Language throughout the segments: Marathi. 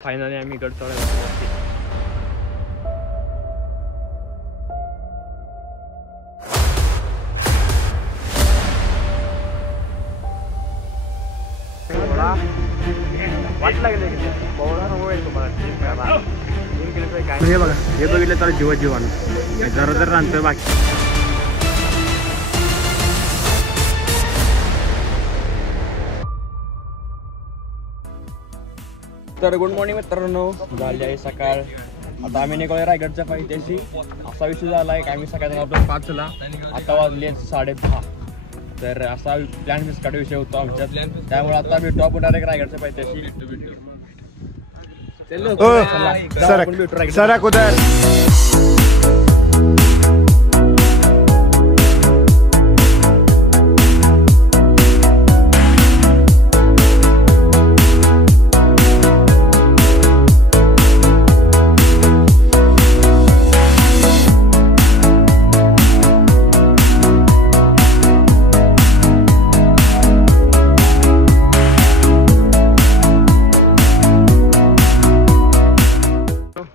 फायनली आम्ही गड चढायला सुरुवात केली. वाट लागले तुम्हाला हे बघा, हे बघितलं तर जीवानं जरा जर राहतोय बाकी. तर गुड मॉर्निंग मित्रांनो, झाली आहे सकाळ. आता आम्ही निघालो रायगडच्या पायथ्याशी. असा विषय झाला आहे की आम्ही सकाळी निघालो 5ला, आता वाजले 10:30. तर असा प्लॅन मिसकाट विषय होता आमच्यात. त्यामुळे आता भेटू आपण डायरेक्ट रायगडच्या पायथ्याशी. सरक उधर.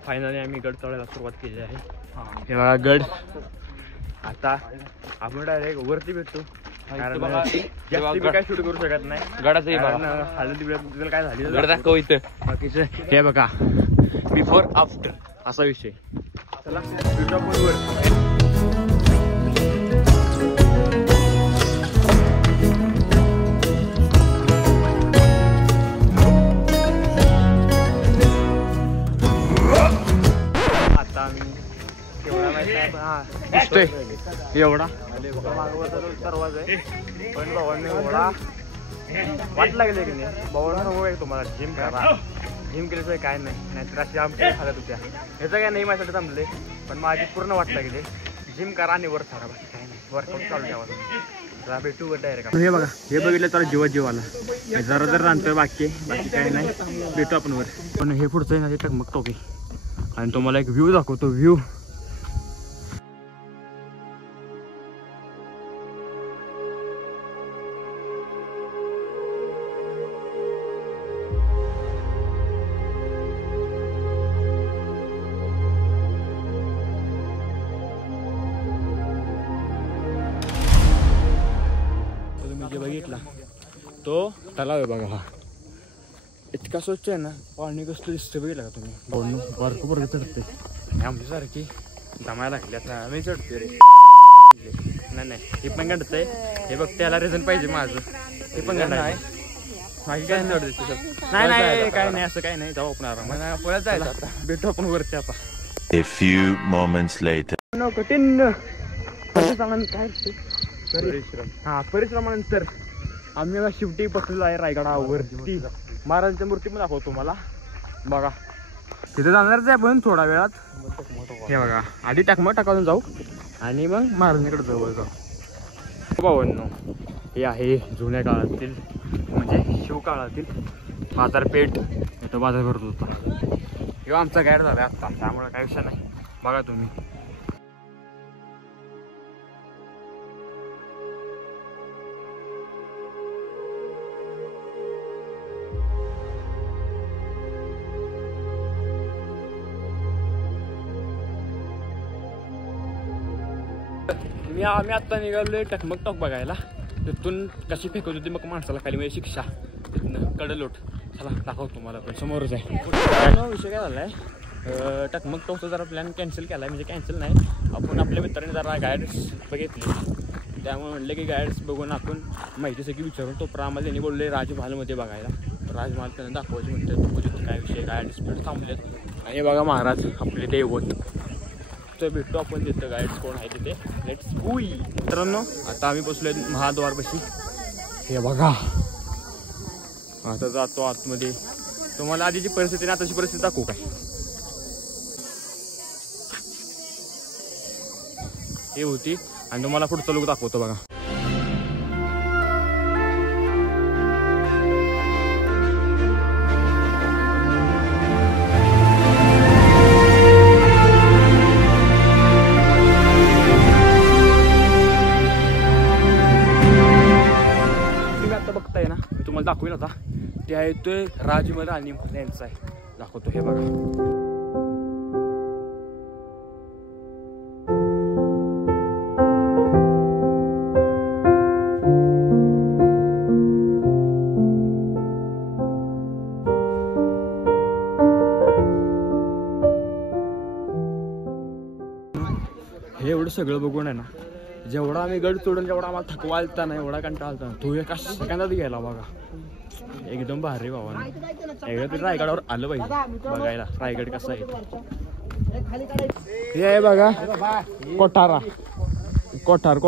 फायनली आम्ही गड चढायला सुरुवात केली आहे. हे बघा गड. आता आपण डायरेक्ट वरती भेटतो, कारण काय शूट करू शकत नाही गडाचं. हालत तिकडे काय झाली गड दाखव इथं बाकीचं. हे बघा बिफोर आफ्टर असा विषय. चला भेटू आपण वर. दिसतोय एवढा दरवाजा आहे, पण भावांनी एवढा वाट लागले की नाही. भावांना तुम्हाला जिम करा, जिम केल्याशिवाय काय नाही तर अशी आमच्या हालत होत्या. ह्याचं काय नाही माझ्यासाठी थांबले, पण माझी पूर्ण वाट लागली. जिम करा आणि वर करा, बाकी काय नाही. वर्कआउट चालू ठेवा तुम्ही. भेटू वर डायरेक्ट. हे बघा, हे बघितलं तर जीवाला जरा जर राहतोय बाकी काय नाही. भेटू आपण वर. पण हे पुढचं आहे ना, ते टकमक टोके. आणि तुम्हाला एक व्ह्यू दाखवतो. व्ह्यू बघितला तो तलाव आहे बघा. हा इतका स्वच्छ आहे ना, पाणी कसलं दिसतं बघितलं का तुम्ही. बारकं बरं चढते आमच्यासारखी दमायला लागली. आता आम्ही चढतोय रे. नाही हे पण गंडत आहे. हे बघ, त्याला रिझन पाहिजे माझं. हे पण गंड आहे. बाकी काय नाही चढत. नाही काय नाही, असं काय नाही. जाऊ आपण आराम पुढे जायचं. आता भेटू आपण वरती. आता A few moments later. कठीण काय परिश्रम. हा, परिश्रमानंतर आम्ही शेवटी बसलेलो आहे रायगडावरती. महाराजांच्या मूर्ती पण दाखवतो तुम्हाला. बघा तिथे जाणारच आहे पण थोड्या वेळात. हे बघा, आधी टाकावून जाऊ आणि मग महाराजांकडे जवळ जाऊ. भावांनो, हे आहे जुन्या काळातील म्हणजे शिवकाळातील बाजारपेठ. इथं बाजार भरत होता. किंवा आमचा गाईड झाला आता, त्यामुळे काही विषय नाही. बघा तुम्ही. आम्ही आत्ता निघालोय टकमक टॉक बघायला. तिथून कशी फेकत होती मग माणसाला खाली म्हणजे शिक्षा. तिथनं कडलोट. चला दाखवतो तुम्हाला, पण समोरच आहे. विषय काय झाला आहे, टकमक टॉकचा जरा प्लॅन कॅन्सल केला आहे. म्हणजे कॅन्सल नाही, आपण आपल्या मित्राने जरा गाईड्स बघितले. त्यामुळे म्हणलं की गाईड्स बघून आपण माहिती सगळी विचारून. तो आम्हाला त्यांनी बोलले राजमहालमध्ये बघायला. राजमहाल त्यांना दाखवायचे म्हणतात. काय विषय गाईड्स पण थांबलेत. आणि बघा महाराज आपले दैवत. तर भेटतो आपण तिथं. गाईड्स कोण आहे तिथे. Let's go. मित्रांनो, आता आम्ही बसलोय महाद्वारपाशी. हे बघा, आता जातो आतमध्ये. तुम्हाला आधीची परिस्थिती आणि आताची परिस्थिती दाखवू काय. हे होती आणि तुम्हाला पुढचा लोक दाखवतो बघा. दाखवेल आता. ते आहे तो राजमहाल आणि यांचा आहे. दाखवतो. हे बघा, हे एवढं सगळं बघून आहे ना, जेवढा आम्ही गड चढून जेवढा आम्हाला थकवा आलता ना, एवढा कंटाळा आलता ना, तो एका सेकंदात गेला बघा. एकदम भारी बाबा. एकदा तरी रायगडावर आलं पाहिजे बघायला रायगड कसा आहे. हे आहे बघा कोठारा, कोठार.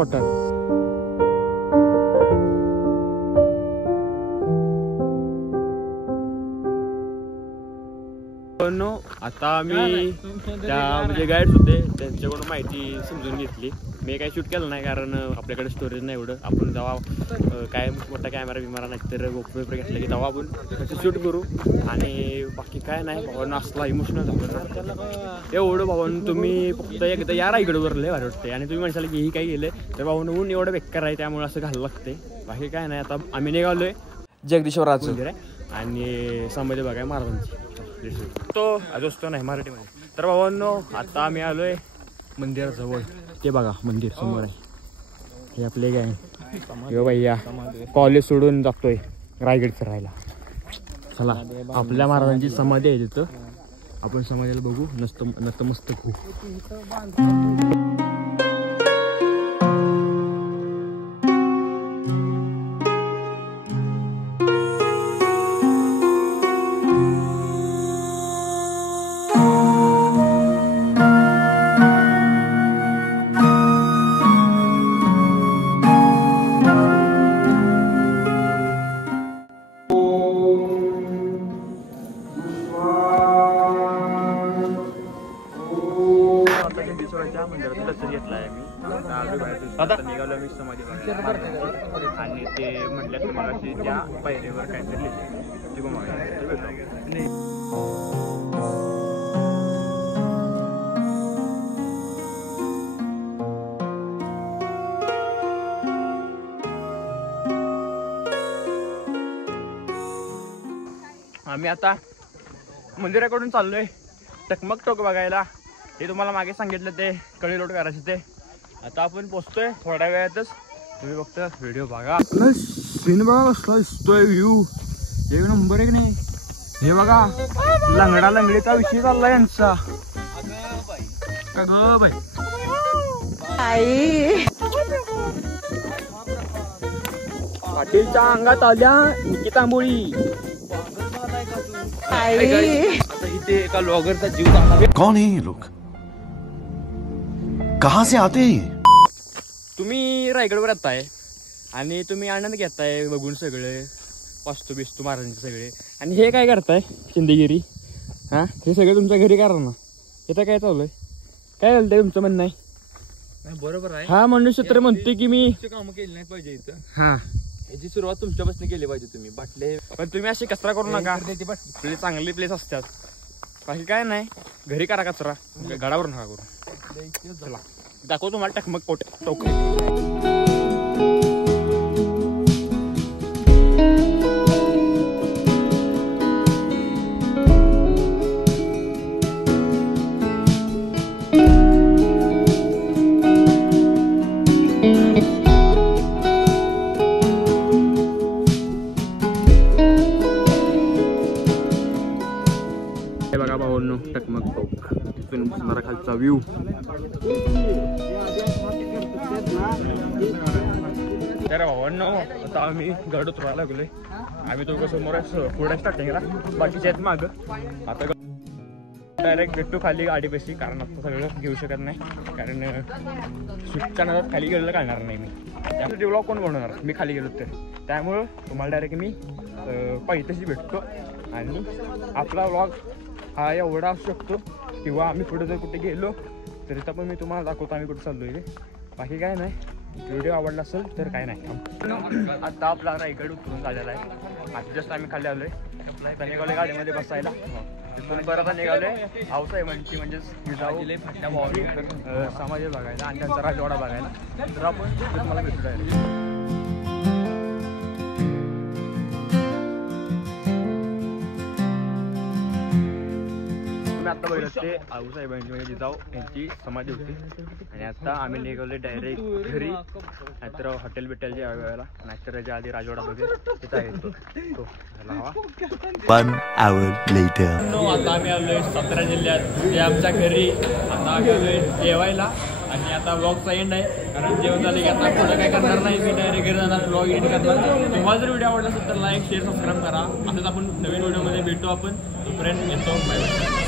आता आम्ही त्या म्हणजे गाईड्स होते त्यांच्याकडून माहिती समजून घेतली. मी काही शूट केलं नाही कारण आपल्याकडे स्टोरेज नाही एवढं. आपण जेव्हा काय मोठा कॅमेरा बिमारा नाही तर गोप्रो वगैरे घेतला की तेव्हा आपण त्याचं शूट करू. आणि बाकी काय नाही भावांना असला इमोशनल झालं एवढं. भावांनो तुम्ही फक्त एकदा या रायगडवर लय भारी वाटते. आणि तुम्ही म्हणशाल की ही काय गेले तर भावांनो ऊन एवढं बेकार आहे त्यामुळे असं घालावं लागते. बाकी काय नाही. आता आम्ही निघालोय जगदीश्वराचं मंदिर आहे आणि संभाजी बघाय महाराजांची तो असतो नाही मराठीमध्ये. तर भावांनो आता आम्ही आलोय मंदिराजवळ. ते बघा मंदिर समोर आहे. हे आपले काय हे भैया कॉलेज सोडून जातोय रायगड फिरायला. चला आपल्या महाराजांची समाधी आहे तिथं, आपण समाधीला बघू. नतमस्तक होऊ. आता निघालो मी समाधी बघायला आणि ते म्हटलं तुम्हाला त्या पायरीवर काहीतरी लिहिलं ते बघायला. आम्ही आता मंदिराकडून चाललोय टकमक टोक बघायला. हे तुम्हाला मागे सांगितलं ते कळी लोट करायचे ते. आता आपण पोचतोय थोड्या वेळातच. तुम्ही फक्त व्हिडिओ बघा. सीन बघा कसला दिसतोय व्ह्यू. एक नंबर आहे की नाही. हे बघा लंगडा लंगडीचा विषय चाललाय यांचा. ग बाई पाटीलच्या अंगात आल्या निकिता मुळी. आता इथे एका ब्लॉगरचा जीव झाला. कौन है ये लोग, कहाँ से आते हैं? तुम्ही रायगडवर येताय आणि तुम्ही आनंद घेताय बघून सगळे वास्तू बिस्तू महाराजांचे सगळे. आणि हे काय करताय शिंदेगिरी. हा हे सगळं तुमच्या घरी करा ना. इथं काय चाललंय काय झालं तुमचं म्हणणं आहे. बरोबर आहे. हा मनुष्य तर म्हणतोय की मी काम केली नाही पाहिजे इथं. हा याची सुरुवात तुमच्यापासून केली पाहिजे. तुम्ही बाटले पण तुम्ही अशी कचरा करू नका. प्लेस चांगली प्लेस असतात. बाकी काय नाही घरी करा कचरा गडावर नका करू. चला दाखव तुम्हाला टकमक कोट टोक. हे बघा भावांनो टकमक टोक. तिथून दिसणारा खालचा व्ह्यू. तर भावांनो आता आम्ही गड उतरायला लागलोय. आम्ही दोघं समोर पुढे स्टार्टिंगला बाकीचे आहेत माग. आता डायरेक्ट भेटतो खाली गाडीपाशी कारण आता सगळं घेऊ शकत नाही कारण शूटच्या नादात खाली गेलेलं काढणार नाही मी. त्यासाठी व्लॉग कोण बनवणार मी खाली गेलो तर. त्यामुळं तुम्हाला डायरेक्ट मी पाहिजे तशी भेटतो आणि आपला व्लॉग हा एवढा असू शकतो किंवा आम्ही पुढे जर कुठे गेलो तरी तर पण मी तुम्हाला दाखवतो आम्ही कुठे चाललोय ते. बाकी काय नाही. व्हिडिओ आवडला असेल तर काय नाही. आता आपला रायगड उतरून झालेला आहे. आता जस्ट आम्ही खाली आलोय. निघालोय गाडीमध्ये बसायला. तिथून परत निघालोय आऊसाहेबांची म्हणजेच जिजाऊ समाधी बघायला आणि त्यांचा राजवाडा बघायला. तर आपण तुम्हाला भेटू डायरेक्ट. तुम्ही आता बघितलं ते आऊसाहेबांची म्हणजे जिजाऊ यांची समाधी होती आणि आता आम्ही निघालो डायरेक्ट घरी नाहीतर हॉटेल बिटेल वेळेला नाहीतर त्याच्या आधी राजवाडा बघेल तिथं आहे तो हवा. 1 hour later. आता आम्ही आलोय सातारा जिल्ह्यात ते आमच्या घरी. आता गेलोय जेवायला आणि आता ब्लॉगचा एंड आहे कारण जेवण झालं की आता पुढं काय करणार नाही मी डायरेक्ट घरी जाणार ब्लॉग एंड करणार. तुम्हाला जर व्हिडिओ आवडला असेल तर लाईक शेअर सबस्क्राईब करा. असंच आपण नवीन व्हिडिओमध्ये भेटू आपण. तोपर्यंत येतो बाय बाय.